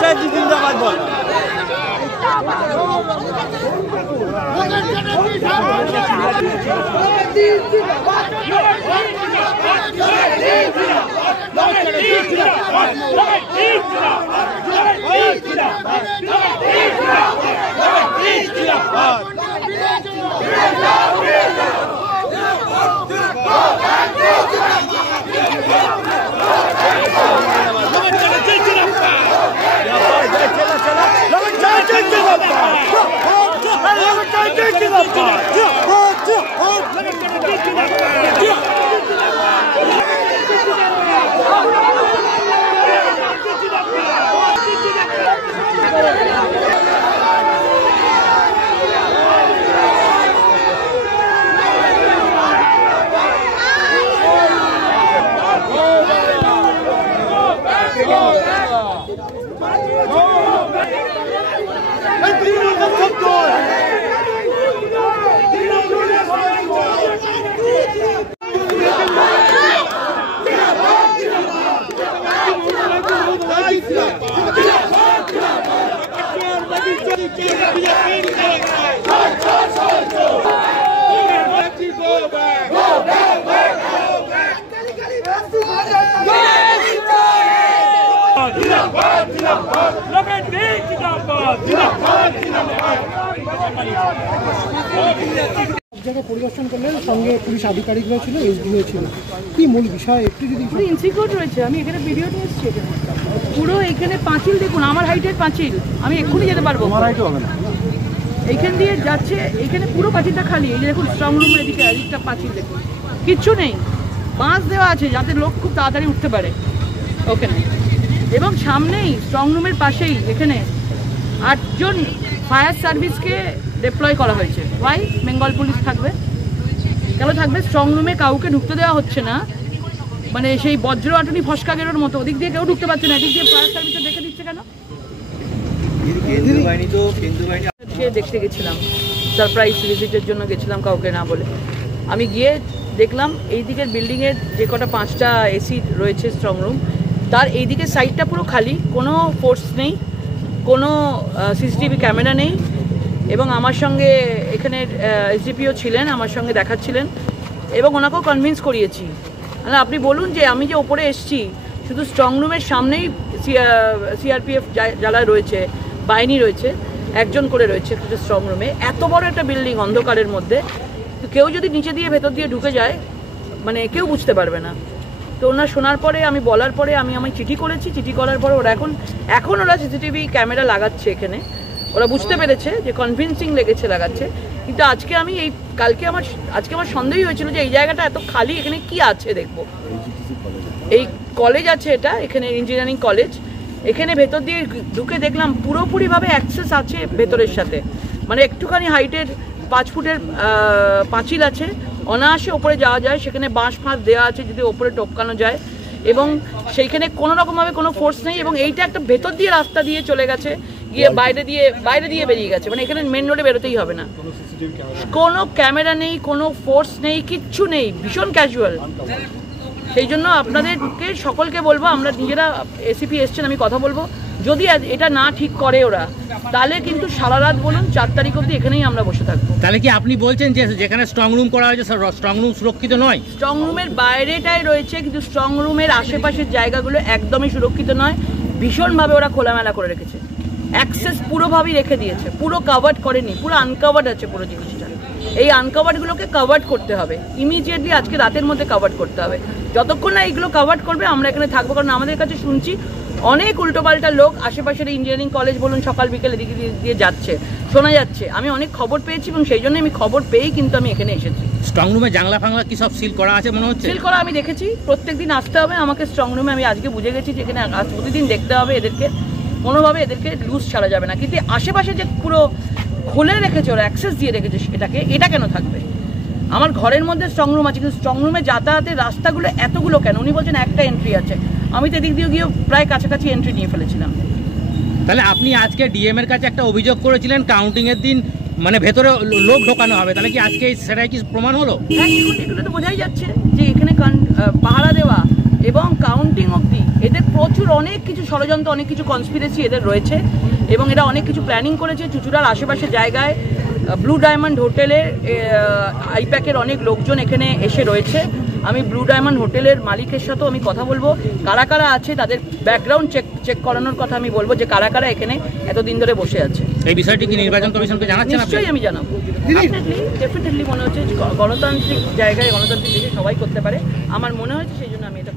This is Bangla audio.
পঞ্চায়েত জিন্দাবাদ বল। জায়গায় পরিদর্শন করলেন, সঙ্গে পুলিশ আধিকারিকরা ছিল, এসডিও ছিল, কি মূল বিষয় একটু যদি? ইনসিকিউর রয়েছে। আমি এখানে ভিডিও নিয়ে এসেছি, পুরো এখানে পাঁচিল দেখুন, আমার হাইটের পাঁচিল, আমি এক্ষুনি যেতে পারবো, আমার হাইটও হবে না। এইখান দিয়ে যাচ্ছে, এখানে পুরো পাঁচিলটা খালি, এই যে দেখুন স্ট্রং রুমের এদিকে এদিকটা পাঁচিল দেখুন, কিচ্ছু নেই, বাঁশ দেওয়া আছে যাতে লোক খুব তাড়াতাড়ি উঠতে পারে ওখানে। এবং সামনেই স্ট্রং রুমের পাশেই এখানে 8 জন ফায়ার সার্ভিসকে ডিপ্লয় করা হয়েছে। ওয়াই বেঙ্গল পুলিশ থাকবে, কেন থাকবে? স্ট্রং রুমে কাউকে ঢুকতে দেওয়া হচ্ছে না, মানে সেই বজ্র আটনি ফসকা গেরোর মতো, ওদিক দিয়ে কেউ ঢুকতে পারছে না, এদিক দিয়ে ফায়ার সার্ভিসে দেখে দিচ্ছে কেন? দেখতে গেছিলাম, সারপ্রাইজ ভিজিটের জন্য গেছিলাম কাউকে না বলে। আমি গিয়ে দেখলাম এই দিকের বিল্ডিংয়ের যে কটা 5টা এসি রয়েছে স্ট্রং রুম, তার এই দিকের সাইডটা পুরো খালি, কোনো ফোর্স নেই, কোনো সিসিটিভি ক্যামেরা নেই। এবং আমার সঙ্গে এখানের এসডিপিও ছিলেন, আমার সঙ্গে দেখাচ্ছিলেন এবং ওনাকেও কনভিন্স করিয়েছি। আপনি বলুন যে আমি যে ওপরে এসছি, শুধু স্ট্রং রুমের সামনেই সিআরপিএফ যারা রয়েছে, বাহিনী রয়েছে, 1 জন করে রয়েছে স্ট্রং রুমে, এত বড় একটা বিল্ডিং অন্ধকারের মধ্যে, কেউ যদি নিচে দিয়ে ভেতর দিয়ে ঢুকে যায় মানে কেউ বুঝতে পারবে না। তো ওনার শোনার পরে, আমি বলার পরে আমি চিঠি করেছি, চিঠি করার পরে ওরা এখন ওরা সিসিটিভি ক্যামেরা লাগাচ্ছে এখানে, ওরা বুঝতে পেরেছে যে কনভিন্সিং লেগেছে লাগাচ্ছে। কিন্তু আজকে আমার সন্দেহই হয়েছিল যে এই জায়গাটা এত খালি, এখানে কি আছে দেখবো। এই কলেজ আছে, এটা এখানে ইঞ্জিনিয়ারিং কলেজ, এখানে ভেতর দিয়ে ঢুকে দেখলাম পুরোপুরিভাবে অ্যাক্সেস আছে ভেতরের সাথে, মানে একটুখানি হাইটের 5 ফুটের পাঁচিল আছে, অনায়াসে ওপরে যাওয়া যায়, সেখানে বাঁশ ফাঁস দেওয়া আছে যদি ওপরে টপকানো যায়, এবং সেইখানে কোনো রকমভাবে কোনো ফোর্স নেই। এবং এইটা একটা ভেতর দিয়ে রাস্তা দিয়ে চলে গেছে, গিয়ে বাইরে দিয়ে বেরিয়ে গেছে, মানে এখানে মেন রোডে বেরোতেই হবে না, কোনো ক্যামেরা নেই, কোনো ফোর্স নেই, কিচ্ছু নেই, ভীষণ ক্যাজুয়াল। সেই জন্য আপনাদেরকে সকলকে বলবো, আমরা নিজেরা, এসিপি এসছেন, আমি কথা বলবো, যদি এটা না ঠিক করে ওরা, তাহলে কিন্তু সারা রাত বলুন 4 তারিখ অবধি এখানেই আমরা বসে থাকবো। তাহলে কি আপনি বলছেন যে যেখানে স্ট্রং রুম করা হয়েছে স্ট্রং রুম সুরক্ষিত নয়? স্ট্রং রুমের বাইরেটাই রয়েছে, কিন্তু স্ট্রং রুমের আশেপাশের জায়গাগুলো একদমই সুরক্ষিত নয়, ভীষণভাবে ওরা খোলামেলা করে রেখেছে, অ্যাক্সেস পুরোভাবেই রেখে দিয়েছে, পুরো কাভার্ড করেনি, পুরো আনকাভার্ড আছে পুরো জিনিসটা। এই আনকাভার্ডগুলোকে কাভার্ড করতে হবে ইমিডিয়েটলি, আজকে রাতের মধ্যে কাভার্ড করতে হবে। যতক্ষণ না এইগুলো কাভার্ড করবে আমরা এখানে থাকবো, কারণ আমাদের কাছে শুনছি অনেক উল্টোপাল্টা লোক আশেপাশের ইঞ্জিনিয়ারিং কলেজ বলুন সকাল বিকেল এদিকে দিয়ে যাচ্ছে, শোনা যাচ্ছে। আমি অনেক খবর পেয়েছি এবং সেই জন্য আমি খবর পেয়েই কিন্তু আমি এখানে এসেছি। স্ট্রং রুমে জানলা ফাংলা কি সব সিল করা আছে মনে হচ্ছে? সিল করা আমি দেখেছি, প্রত্যেকদিন আসতে হবে আমাকে স্ট্রং রুমে, আমি আজকে বুঝে গেছি যে এখানে প্রতিদিন দেখতে হবে এদেরকে, কোনোভাবে এদেরকে লুজ ছাড়া যাবে না। কিন্তু আশেপাশে যে পুরো খুলে রেখেছে ওরা, অ্যাক্সেস দিয়ে রেখেছে এটা কেন থাকবে? আমার ঘরের মধ্যে স্ট্রং রুম আছে, কিন্তু স্ট্রং রুমে যাতায়াতের রাস্তাগুলো এতগুলো কেন? উনি বলছেন একটা এন্ট্রি আছে, আমি তো এদিক দিয়ে গিয়ে প্রায় কাছাকাছি এন্ট্রি নিয়ে ফেলেছিলাম। তাহলে আপনি আজকে ডিএম এর কাছে একটা অভিযোগ করেছিলেন কাউন্টিং এর দিন মানে ভেতরে লোক ঢোকানো হবে, তাহলে কি আজকে সেটাই কি প্রমাণ হলো? হ্যাঁ, এগুলো তো বোঝাই যাচ্ছে যে এখানে পাহারা দেওয়া, এবং কাউন্টিং অবধি এদের প্রচুর অনেক কিছু ষড়যন্ত্র, অনেক কিছু কনস্পিরেসি এদের রয়েছে এবং এরা অনেক কিছু প্ল্যানিং করেছে। চুঁচুড়ার আশেপাশে জায়গায় ব্লু ডায়মন্ড হোটেলের আইপ্যাকের অনেক লোকজন এখানে এসে রয়েছে। আমি ব্লু ডায়মন্ড হোটেলের মালিকের সাথেও আমি কথা বলবো, কারা কারা আছে তাদের ব্যাকগ্রাউন্ড চেক করানোর কথা আমি বলবো, যে কারা কারা এখানে এতদিন ধরে বসে আছে। এই বিষয়টি কি নির্বাচন কমিশনকে জানাচ্ছেন? নিশ্চয়ই আমি জানাবো, ডেফিনেটলি মনে হচ্ছে গণতান্ত্রিক জায়গায়, গণতান্ত্রিক দেশে সবাই করতে পারে। আমার মনে হচ্ছে সেই জন্য আমি এটা